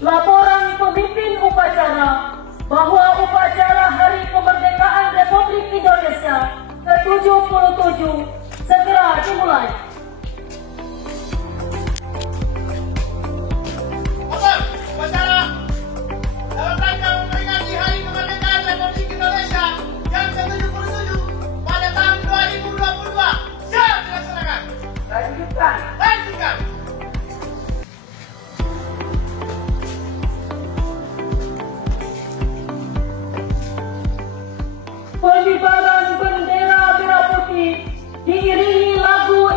Laporan pemimpin upacara bahwa upacara Hari Kemerdekaan Republik Indonesia ke-77 segera dimulai. Upacara dalam rangka memperingati Hari Kemerdekaan Republik Indonesia yang ke-77 pada tahun 2022 siap dilaksanakan. Lanjutkan. Pengibaran bendera merah putih diiringi lagu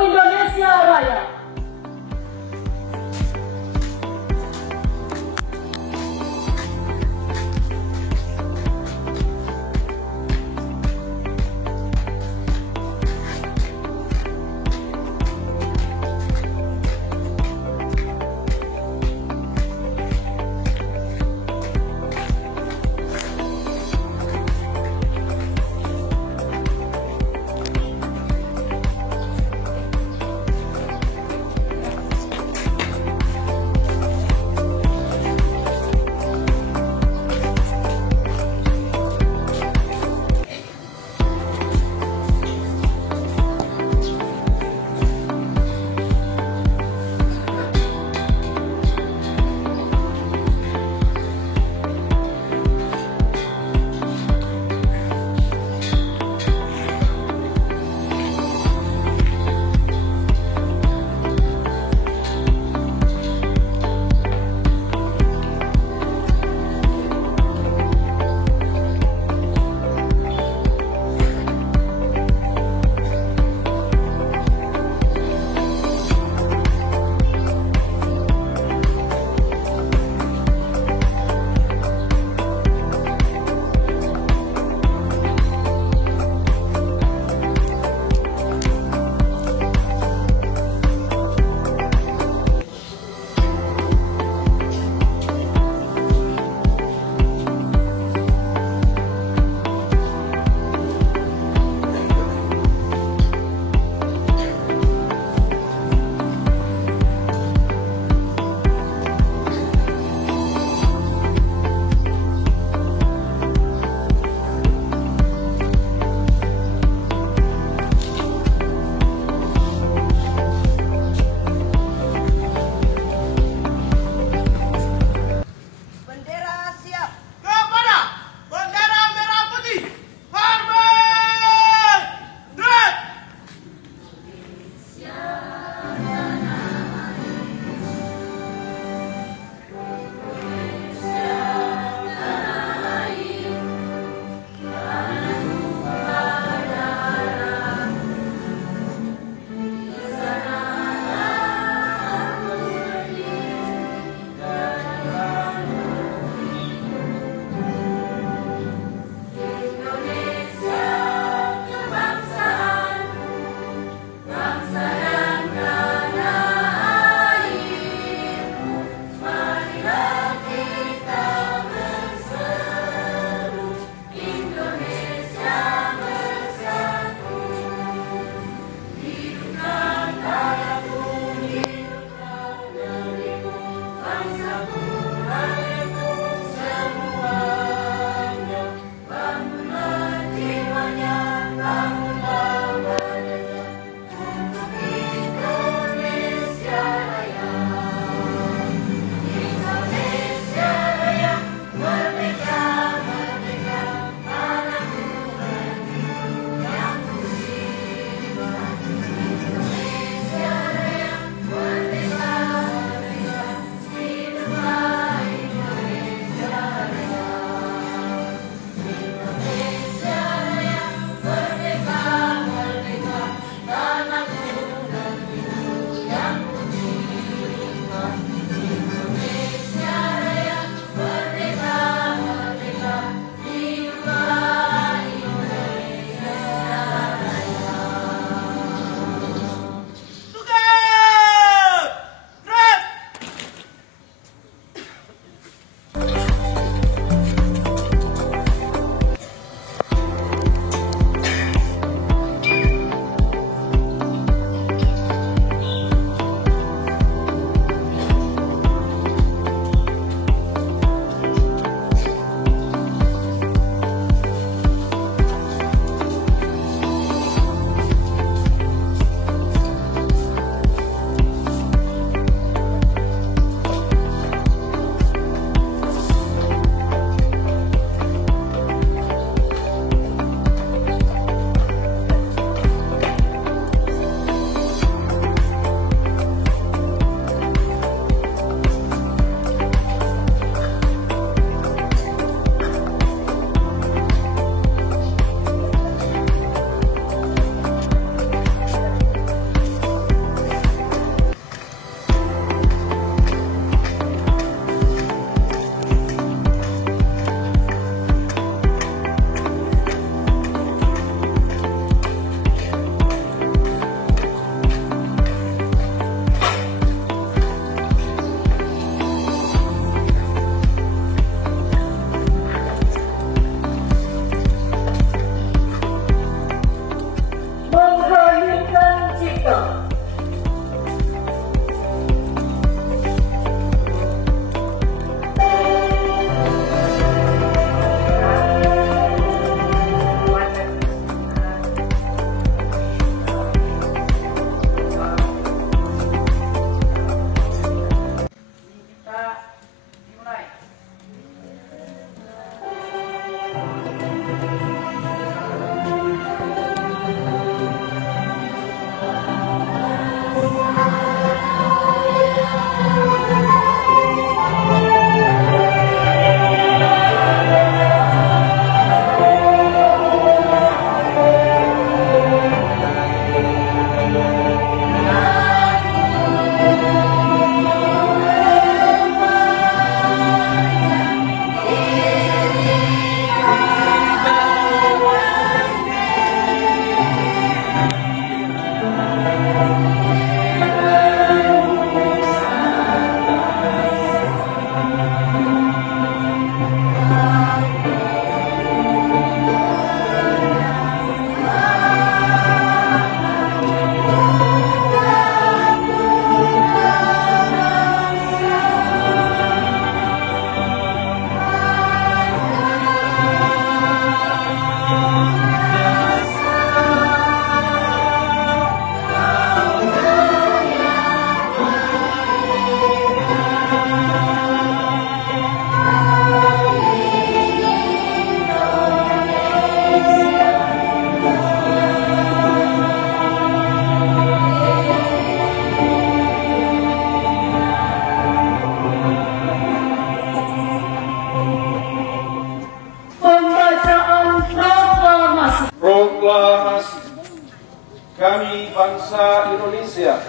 Indonesia.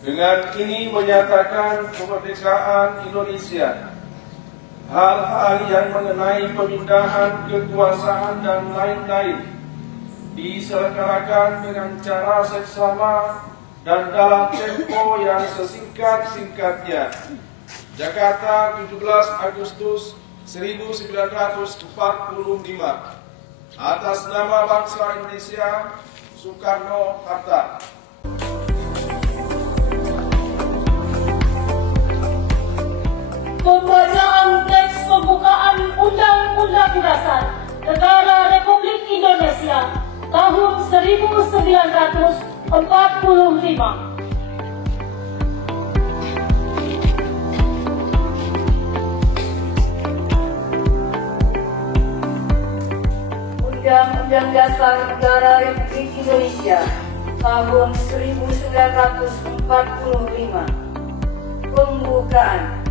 Dengan ini menyatakan kemerdekaan Indonesia. Hal-hal yang mengenai pemindahan kekuasaan dan lain-lain diselenggarakan dengan cara seksama dan dalam tempo yang sesingkat-singkatnya. Jakarta, 17 Agustus 1945. Atas nama bangsa Indonesia, Soekarno-Hatta. Pembacaan teks pembukaan Undang-Undang Dasar Negara Republik Indonesia tahun 1945. Undang-Undang Dasar Negara Republik Indonesia tahun 1945. Pembukaan.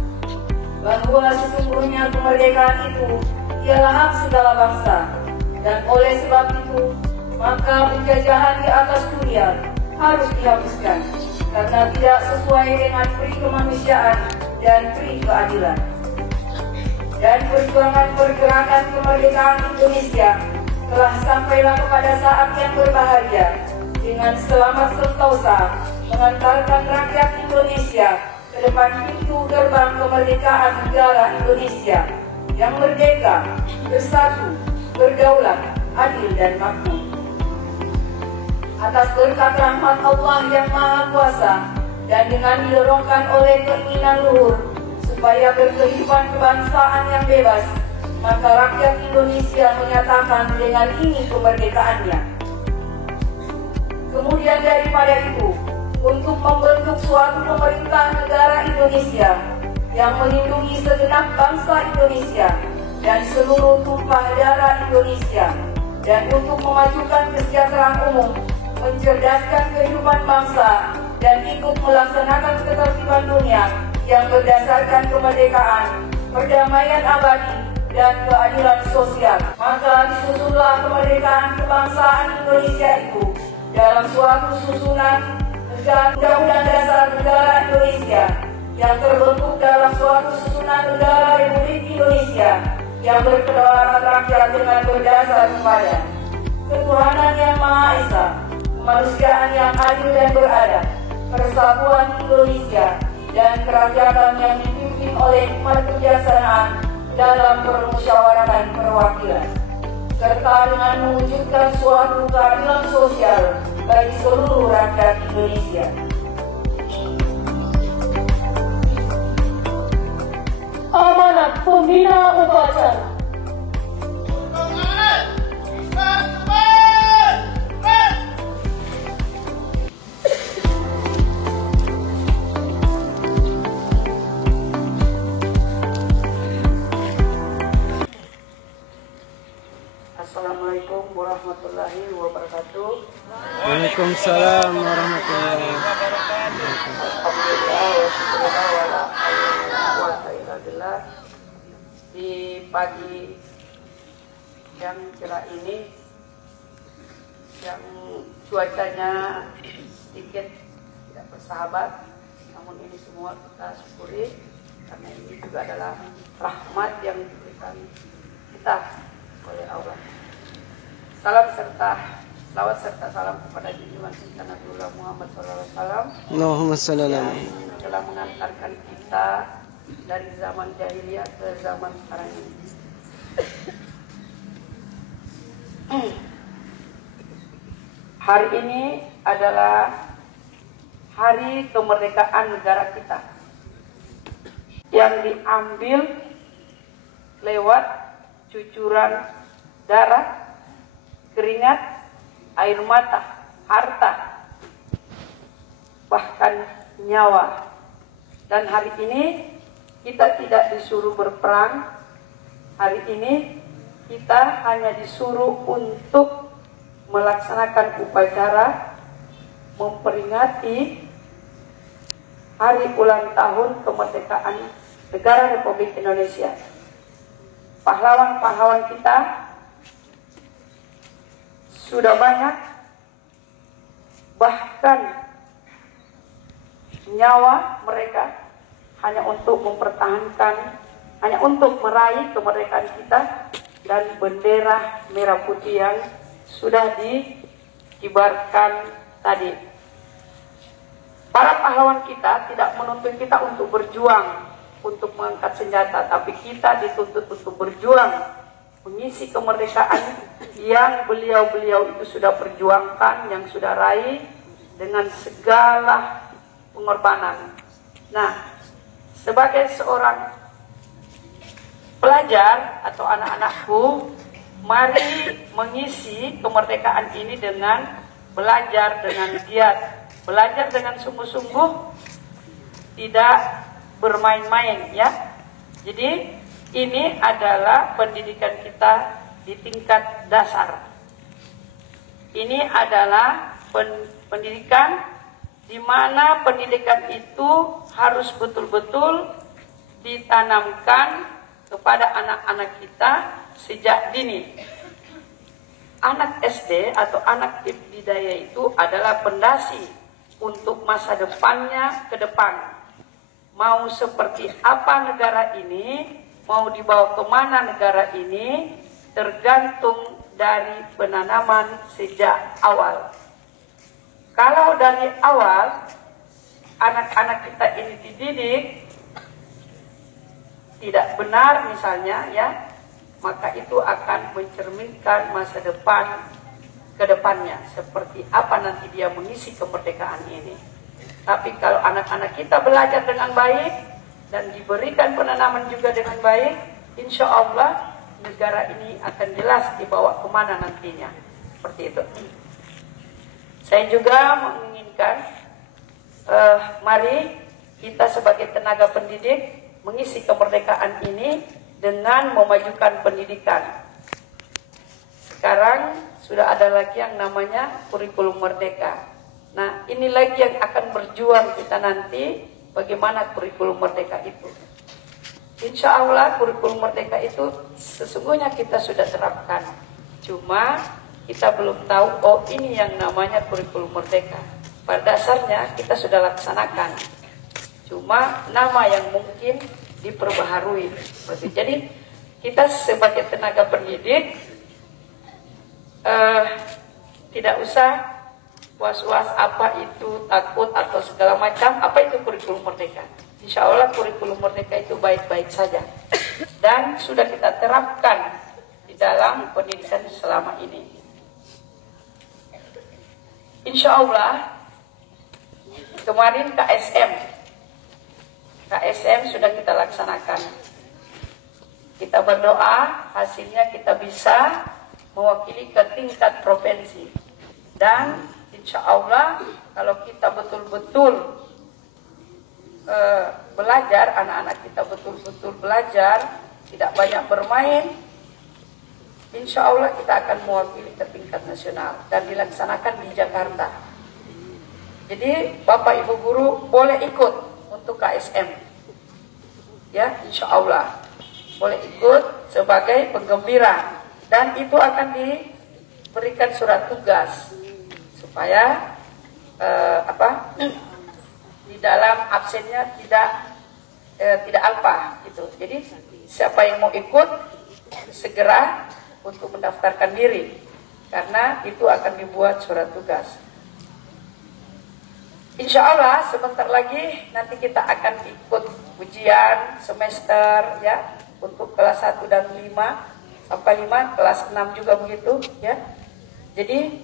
Bahwa sesungguhnya kemerdekaan itu ialah hak segala bangsa, dan oleh sebab itu maka penjajahan di atas dunia harus dihapuskan karena tidak sesuai dengan peri kemanusiaan dan peri keadilan. Dan perjuangan pergerakan kemerdekaan Indonesia telah sampailah kepada saat yang berbahagia dengan selamat sentosa mengantarkan rakyat Indonesia ke depan pintu gerbang kemerdekaan negara Indonesia yang merdeka, bersatu, berdaulat, adil dan makmur. Atas berkat rahmat Allah yang Maha Kuasa dan dengan didorongkan oleh keinginan luhur supaya berkehidupan kebangsaan yang bebas, maka rakyat Indonesia menyatakan dengan ini kemerdekaannya. Kemudian daripada itu, untuk membentuk suatu pemerintah negara Indonesia yang melindungi segenap bangsa Indonesia dan seluruh tumpah darah Indonesia, dan untuk memajukan kesejahteraan umum, mencerdaskan kehidupan bangsa, dan ikut melaksanakan ketertiban dunia yang berdasarkan kemerdekaan, perdamaian abadi, dan keadilan sosial. Maka disusunlah kemerdekaan kebangsaan Indonesia itu dalam suatu susunan Undang-Undang Dasar Negara Indonesia yang terbentuk dalam suatu susunan negara Republik Indonesia yang berkedaulatan rakyat dengan berdasar kepada ketuhanan yang Maha Esa, kemanusiaan yang adil dan beradab, persatuan Indonesia, dan kerakyatan yang dipimpin oleh hikmat kebijaksanaan dalam permusyawaratan perwakilan, serta dengan mewujudkan suatu keadilan sosial bagi seluruh rakyat Indonesia. Amanat Pembina Upacara. Assalamualaikum warahmatullahi wabarakatuh. Waalaikumsalam warahmatullahi wabarakatuh. Alhamdulillah, di pagi yang cerah ini, yang cuacanya sedikit tidak bersahabat, namun ini semua kita syukuri karena ini juga adalah rahmat yang diberikan kita oleh Allah. Salam serta salawat serta salam kepada junjungan kita Nabiullah Muhammad SAW Allahumma shalli ala Muhammad. yang telah mengantarkan kita dari zaman jahiliyah ke zaman sekarang ini. Hari ini adalah hari kemerdekaan negara kita yang diambil lewat cucuran darah, keringat, air mata, harta, bahkan nyawa. Dan hari ini kita tidak disuruh berperang. Hari ini kita hanya disuruh untuk melaksanakan upacara memperingati hari ulang tahun kemerdekaan negara Republik Indonesia. Pahlawan-pahlawan kita sudah banyak, bahkan nyawa mereka hanya untuk mempertahankan, hanya untuk meraih kemerdekaan kita dan bendera merah putih yang sudah dikibarkan tadi. Para pahlawan kita tidak menuntut kita untuk berjuang, untuk mengangkat senjata, tapi kita dituntut untuk berjuang, mengisi kemerdekaan yang beliau-beliau itu sudah perjuangkan, yang sudah raih dengan segala pengorbanan. Nah, sebagai seorang pelajar atau anak-anakku, mari mengisi kemerdekaan ini dengan belajar dengan giat, belajar dengan sungguh-sungguh, tidak bermain-main ya. Jadi ini adalah pendidikan kita di tingkat dasar. Ini adalah pendidikan di mana pendidikan itu harus betul-betul ditanamkan kepada anak-anak kita sejak dini. Anak SD atau anak ibtidaiyah itu adalah pondasi untuk masa depannya ke depan. Mau seperti apa negara ini, mau dibawa kemana negara ini, tergantung dari penanaman sejak awal. Kalau dari awal anak-anak kita ini dididik tidak benar misalnya ya, maka itu akan mencerminkan masa depan ke depannya seperti apa nanti dia mengisi kemerdekaan ini. Tapi kalau anak-anak kita belajar dengan baik dan diberikan penanaman juga dengan baik, insya Allah negara ini akan jelas dibawa kemana nantinya. Seperti itu. Saya juga menginginkan mari kita sebagai tenaga pendidik mengisi kemerdekaan ini dengan memajukan pendidikan. Sekarang sudah ada lagi yang namanya kurikulum merdeka. Nah, ini lagi yang akan berjuang kita nanti, bagaimana kurikulum merdeka itu. Insya Allah kurikulum merdeka itu sesungguhnya kita sudah terapkan. Cuma kita belum tahu, oh ini yang namanya kurikulum merdeka. Pada dasarnya kita sudah laksanakan. Cuma nama yang mungkin diperbaharui. Jadi kita sebagai tenaga pendidik tidak usah was-was apa itu, takut atau segala macam, apa itu kurikulum merdeka. Insya Allah kurikulum merdeka itu baik-baik saja dan sudah kita terapkan di dalam pendidikan selama ini. Insya Allah kemarin KSM sudah kita laksanakan. Kita berdoa hasilnya kita bisa mewakili ke tingkat provinsi. Dan insya Allah kalau kita betul-betul belajar, anak-anak kita betul-betul belajar, tidak banyak bermain, insya Allah kita akan mewakili ke tingkat nasional dan dilaksanakan di Jakarta. Jadi Bapak Ibu Guru boleh ikut untuk KSM, ya insya Allah boleh ikut sebagai penggembira dan itu akan diberikan surat tugas supaya di dalam absennya tidak alpa gitu. Jadi siapa yang mau ikut segera untuk mendaftarkan diri karena itu akan dibuat surat tugas. Insya Allah sebentar lagi nanti kita akan ikut ujian semester ya untuk kelas 1 dan 5 sampai 5, kelas 6 juga begitu ya. Jadi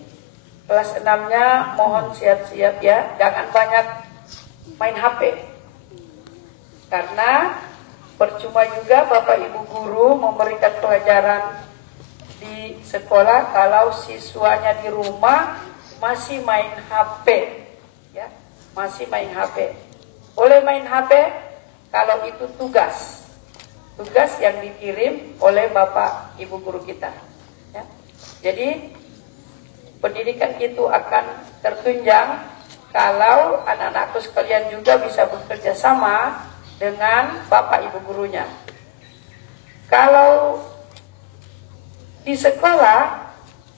kelas 6-nya mohon siap-siap ya, jangan banyak main HP. Karena percuma juga Bapak Ibu Guru memberikan pelajaran di sekolah kalau siswanya di rumah masih main HP. Ya, masih main HP. Boleh main HP kalau itu tugas yang dikirim oleh Bapak Ibu Guru kita. Ya. Jadi pendidikan itu akan tertunjang kalau anak-anakku sekalian juga bisa bekerja sama dengan Bapak Ibu gurunya. Kalau di sekolah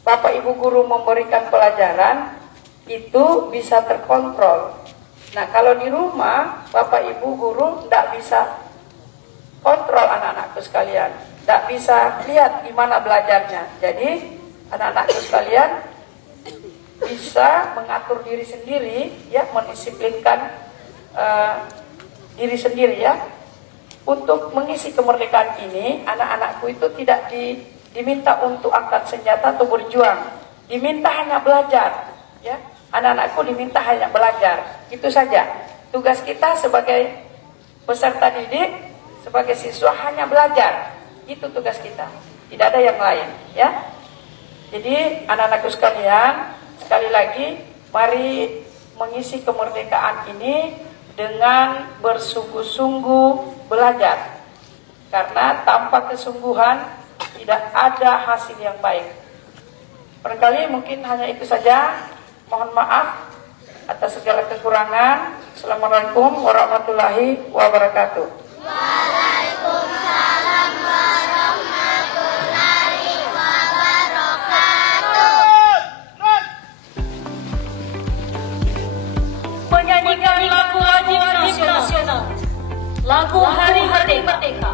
Bapak Ibu guru memberikan pelajaran itu bisa terkontrol. Nah, kalau di rumah, Bapak Ibu guru tidak bisa kontrol anak-anakku sekalian, tidak bisa lihat gimana belajarnya. Jadi, anak-anakku sekalian bisa mengatur diri sendiri, ya, mendisiplinkan diri sendiri, ya. Untuk mengisi kemerdekaan ini, anak-anakku itu tidak diminta untuk angkat senjata atau berjuang, diminta hanya belajar, ya. Anak-anakku diminta hanya belajar, itu saja. Tugas kita sebagai peserta didik, sebagai siswa hanya belajar, itu tugas kita, tidak ada yang lain, ya. Jadi anak-anakku sekalian, sekali lagi, mari mengisi kemerdekaan ini dengan bersungguh-sungguh belajar. Karena tanpa kesungguhan tidak ada hasil yang baik. Barangkali mungkin hanya itu saja. Mohon maaf atas segala kekurangan. Assalamualaikum warahmatullahi wabarakatuh. Waalaikumsalam warahmatullahi wabarakatuh. Menyanyikan lagu wajib nasional, lagu Hari Merdeka.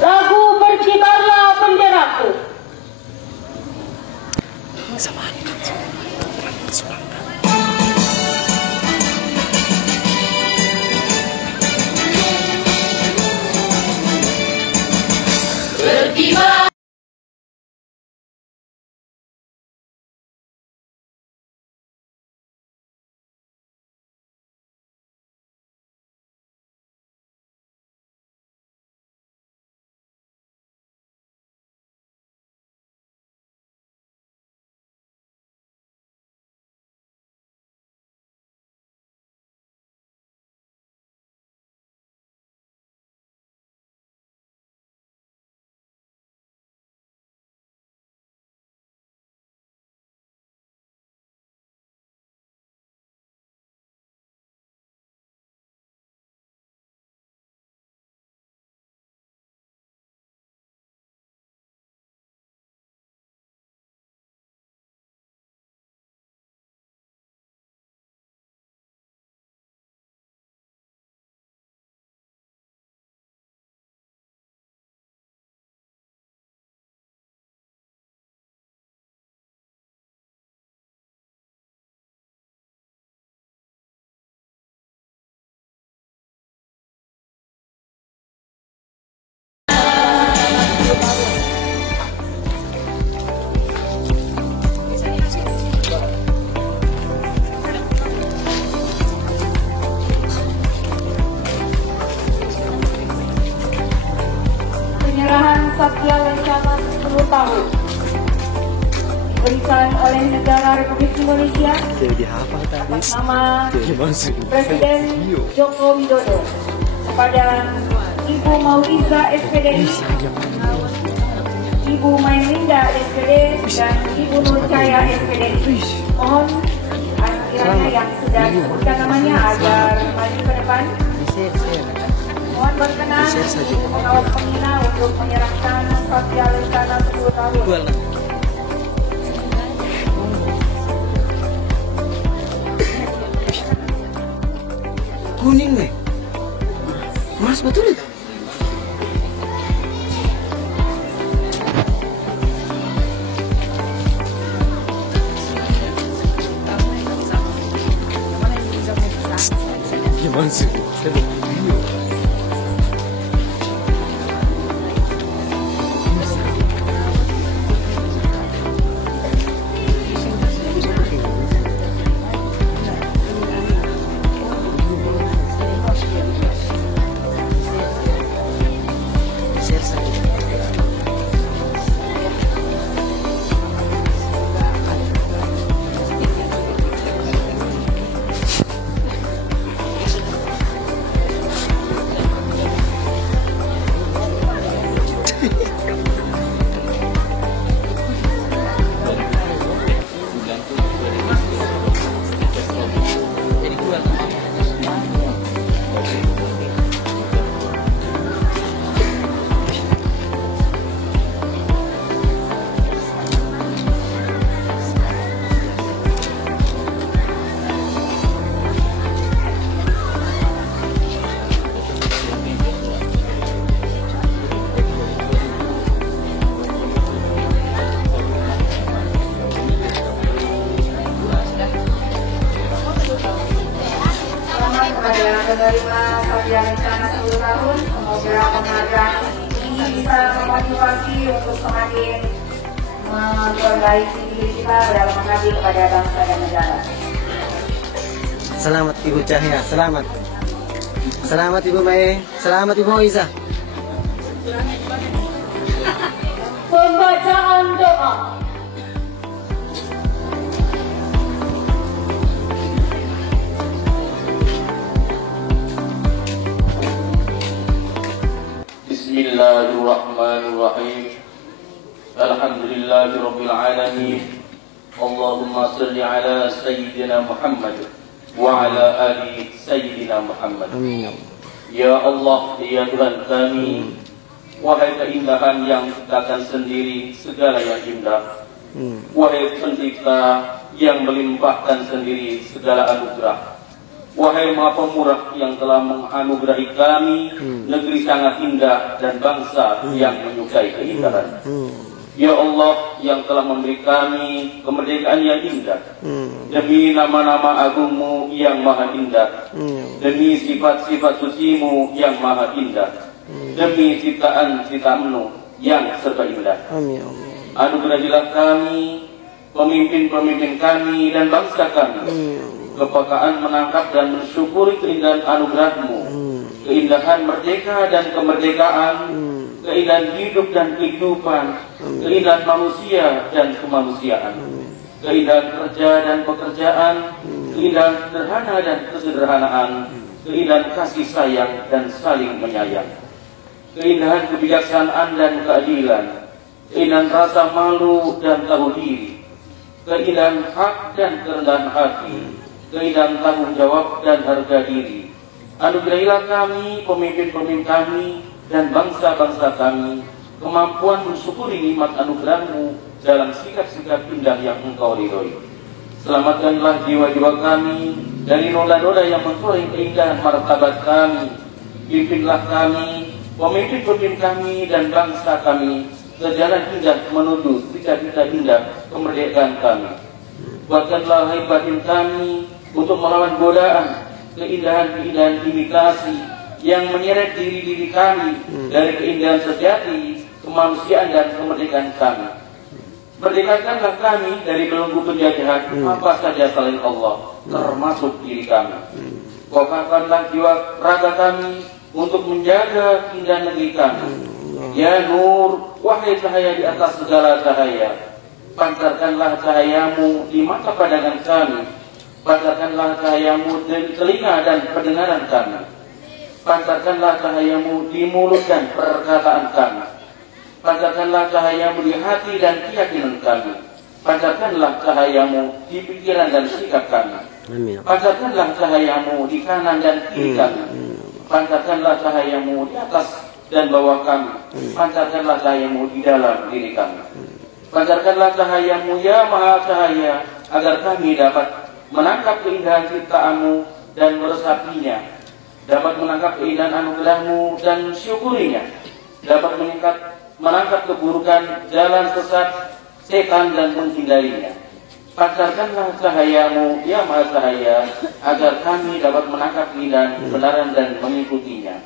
Lagu Berkibarlah Benderaku. Republik Indonesia Jadi hafal tadi. atas nama Jadi masuk. Presiden Joko Widodo kepada Ibu Mauriza SPDI, Ibu Maininda SPD, dan Ibu Nur Caya SPDI. Mohon kiranya yang sudah disebutkan namanya agar maju ke depan. Mohon berkenan Ibu Pengawas Pembina untuk menyerahkan Satya Lencana 10 tahun. Kuning nih. Mas betul itu. Gimana sih? Menerima Satya Lencana 10 tahun, semoga penghargaan ini bisa memotivasi untuk semakin memperbaiki diri kita dalam mengabdi kepada bangsa dan negara. Selamat Ibu Cahya, selamat. Selamat Ibu Mai, selamat Ibu Aiza. Pembacaan doa. Bismillahirrahmanirrahim. Alhamdulillahirabbil alamin. Allahumma shalli ala sayyidina Muhammad wa ala ali sayyidina Muhammad. Amin. Ya Allah, ya Tuhan kami, wahai keindahan yang ciptakan sendiri segala yang indah. Wahai pencipta yang melimpahkan sendiri segala anugerah. Wahai Maha Pemurah yang telah menganugerahi kami negeri sangat indah dan bangsa yang menyukai keindahan. Ya Allah yang telah memberi kami kemerdekaan yang indah. Demi nama-nama agungmu yang maha indah. Demi sifat-sifat sucimu yang maha indah. Demi ciptaan-ciptaanmu yang serba indah. Anugerahilah kami, pemimpin-pemimpin kami dan bangsa kami, kepekaan menangkap dan mensyukuri keindahan anugerahmu, keindahan merdeka dan kemerdekaan, keindahan hidup dan kehidupan, keindahan manusia dan kemanusiaan, keindahan kerja dan pekerjaan, keindahan sederhana dan kesederhanaan, keindahan kasih sayang dan saling menyayang, keindahan kebijaksanaan dan keadilan, keindahan rasa malu dan tahu diri, keindahan hak dan kerendahan hati, keindahan tanggung jawab dan harga diri. Anugerahilah kami, pemimpin-pemimpin kami dan bangsa-bangsa kami, kemampuan mensyukuri nikmat anugerahmu dalam sikap-sikap indah yang engkau ridhoi. Selamatkanlah jiwa-jiwa kami dari noda-noda yang mencoreng keindahan martabat kami. Pimpinlah kami, pemimpin-pemimpin kami dan bangsa kami ke jalan indah menuju cita-cita indah kemerdekaan kami. Kuatkanlah hati batin kami untuk melawan godaan keindahan-keindahan imitasi yang menyeret diri-diri kami dari keindahan sejati, kemanusiaan dan kemerdekaan kami. Merdekakanlah kami dari belenggu penjajahan apa saja selain Allah, termasuk diri kami. Kokohkanlah jiwa raga kami untuk menjaga keindahan negeri kami. Ya Nur, wahai cahaya di atas segala cahaya, Pancarkanlah cahayamu di mata pandangan kami. Pancarkanlah cahayamu di telinga dan pendengaran kami. Pancarkanlah cahayamu di mulut dan perkataan kami. Pancarkanlah cahayamu di hati dan keyakinan kami. Pancarkanlah cahayamu di pikiran dan sikap kami. Pancarkanlah cahayamu di kanan dan kiri kami. Pancarkanlah cahayamu di atas dan bawah kami. Pancarkanlah cahayamu di dalam diri kami. Pancarkanlah cahayamu ya Maha Cahaya, agar kami dapat menangkap keindahan ciptaanmu dan meresapinya, dapat menangkap keindahan anugerahmu dan syukurinya, dapat menangkap keburukan, jalan sesat, setan dan menghindarinya. Pancarkanlah cahayamu ya Maha Cahaya, agar kami dapat menangkap keindahan kebenaran dan mengikutinya,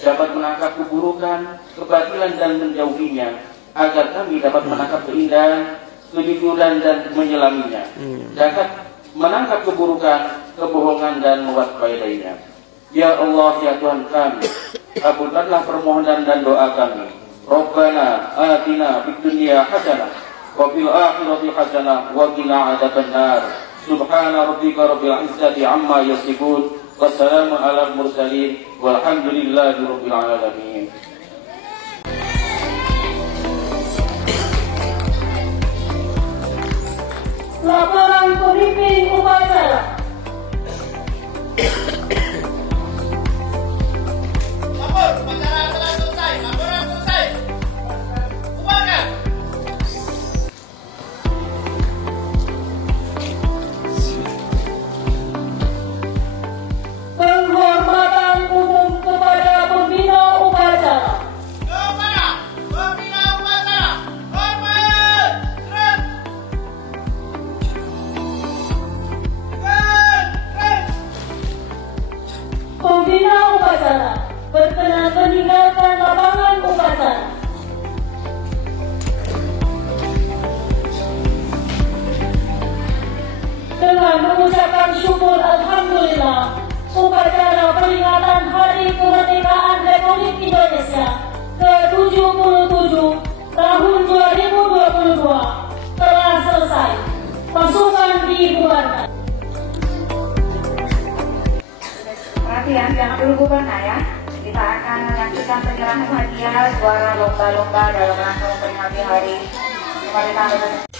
dapat menangkap keburukan, kebatilan dan menjauhinya, agar kami dapat menangkap keindahan, kejujuran dan menyelaminya, dapat menangkap keburukan, kebohongan dan mewaspadainya. Ya Allah, ya Tuhan kami, kabulkanlah permohonan dan doa kami. Rabbana atina fid dunya hasanah wa fil akhirati hasanah wa qina adzabannar. Subhana rabbika rabbil izzati amma yasifun. Wassalamu alal mursalin walhamdulillahi rabbil alamin. Laporan pemimpin upacara. Lapor, upacara telah selesai. Laporan selesai. Bubarkan. Penghormatan umum kepada pembina upacara. Kepada pembina upacara, hormat. Terus. Pembina upacara berkenan meninggalkan lapangan upacara. Dengan mengucapkan syukur Alhamdulillah, upacara peringatan Hari Kemerdekaan Republik Indonesia ke-77 tahun 2022 telah selesai. Pasukan dibubarkan. Perhatian, jangan dulu bubarkan ya. Kita akan menyaksikan penyerahan hadiah juara lomba-lomba dalam rangka memperingati Hari Kemerdekaan Republik